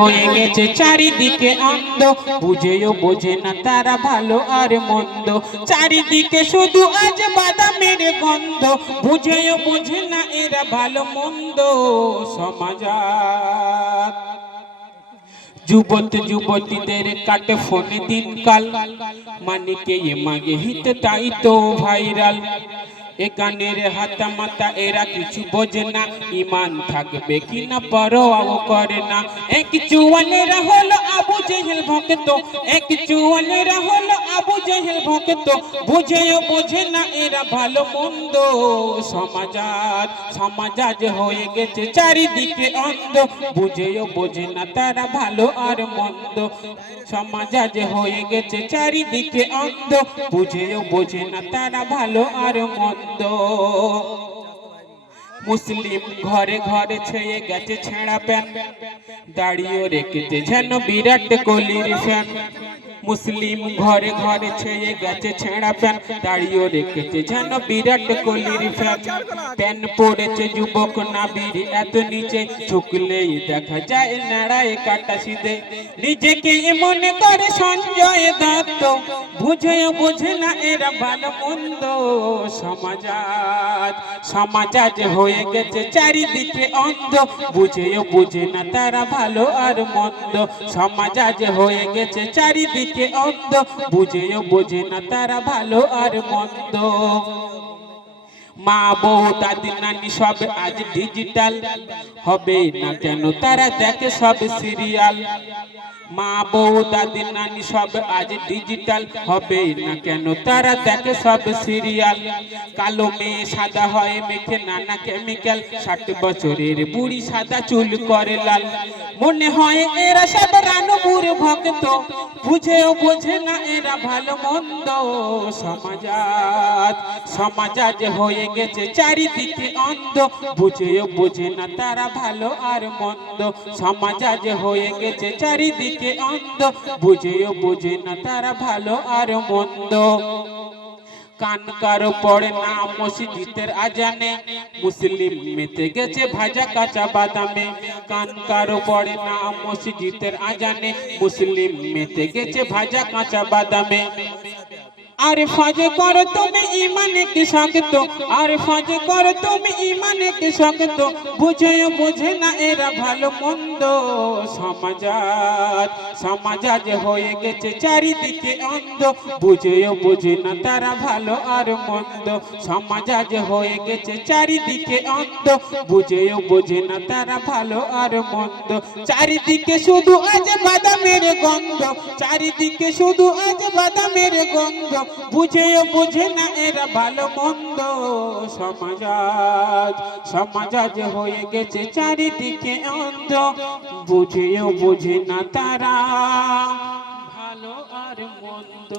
হয়ে গেছে চারিদিকে অন্ধ, বুঝেও বোঝে না তারা ভালো আর মন্দ। চারিদিকে শুধু আজ বাদামের গন্ধ, বুঝেও বোঝে না এরা ভালো মন্দ। সমাজ যুবত যুবতীদের কাটে ফোনে দিনকাল, মানে কে মাগে হিত তাই তো ভাইরাল। এ গানের হাতা মাতা এরা কিছু বোঝে না, ইমান থাকবে কিনা পরোয়াও করে না। এক জুয়ানেরা হলো আবু জেহেল ভক্ত, এক জুয়ানেরা হলো আবু জেহেল ভক্ত, বুঝেও বোঝে না এরা ভালো মন্দ। সমাজ আজ হয়ে গেছে চারিদিকে অন্ধ, বুঝেও বোঝে না তারা ভালো আর মন্দ। সমাজ আজ হয়ে গেছে চারিদিকে অন্ধ, বুঝেও বোঝে না তারা ভালো আর মন্দ। মুসলিম ঘরে ঘরে ছেয়ে গেছে ছেঁড়া প্যান্ট, দাঁড়িয়ে রেখেছে যেন বিরাট কোহলির ফ্যান। মুসলিম ঘরে ঘরে ছেয়ে গেছে ছেঁড়া প্যান্ট, দাঁড়িয়ে রেখেছে যেন বিরাট কোহলির ফ্যান। প্যান্ট পড়েছে যুবক নাবির এত নিচে, ঝুঁকলেই দেখা যায় নাড়ায় কাটা সিধে। নিজেকে মনে করে সঞ্জয় দত্ত, বুঝেও বোঝে না এরা ভালো মন্দ। সমাজ আজ হয়ে গেছে চারিদিকে অন্ধ, বুঝেও বোঝে না তারা ভালো আর মন্দ। সমাজ আজ হয়ে গেছে চারিদিকে অন্ধ, বুঝেও বোঝে না তারা ভালো আর মন্দ। মা বউ দাদি নানি সব আজ ডিজিটাল, হবে না কেন তারা দেখে সব সিরিয়াল। মা বউ দাদি নানি সব আজ ডিজিটাল, হবে না কেন তারা দেখে সব সিরিয়াল। কালো মেয়ে সাদা হয় মেখে নানা কেমিক্যাল, 60 বছরের বুড়ি সাদা চুল করে লাল। মনে হয় এরা সব রানুপুর ভক্ত, বুঝেও বোঝে না এরা ভালো মন্দ। সমাজ আজ হয়ে গেছে চারিদিকে অন্ধ, বুঝেও বোঝে না তারা ভালো আর মন্দ। সমাজ আজ হয়ে গেছে চারিদিকে অন্ধ, বুঝেও বোঝে না তারা ভালো আর মন্দ। কান কারো পড়ে না মসজিদের আজানে, মুসলিম মেতে গেছে ভাজা কাঁচা বাদামে। কান কারো পড়ে না মসজিদের আজানে, মুসলিম মেতে গেছে ভাজা কাঁচা বাদামে। আরে ফাজে করো তুমি ইমানে কি শক্ত, আরে ফাজে করো তুমি ইমানে কি শক্ত, বুঝেও বোঝে না এরা ভালো মন্দ। সমাজ আজ হয়ে গেছে চারিদিকে অন্ধ, বুঝেও বোঝে না তারা ভালো আর মন্দ। সমাজ আজ হয়ে গেছে চারিদিকে অন্ধ, বুঝেও বোঝে না তারা ভালো আর মন্দ। চারিদিকে শুধু আজ বাদামের গন্ধ, চারিদিকে শুধু আজ বাদামের গন্ধ, বুঝেও বোঝে না এরা ভালো মন্দ। সমাজ আজ হয়ে গেছে চারিদিকে অন্ধ, বুঝেও বোঝে না তারা ভালো আর মন্দ।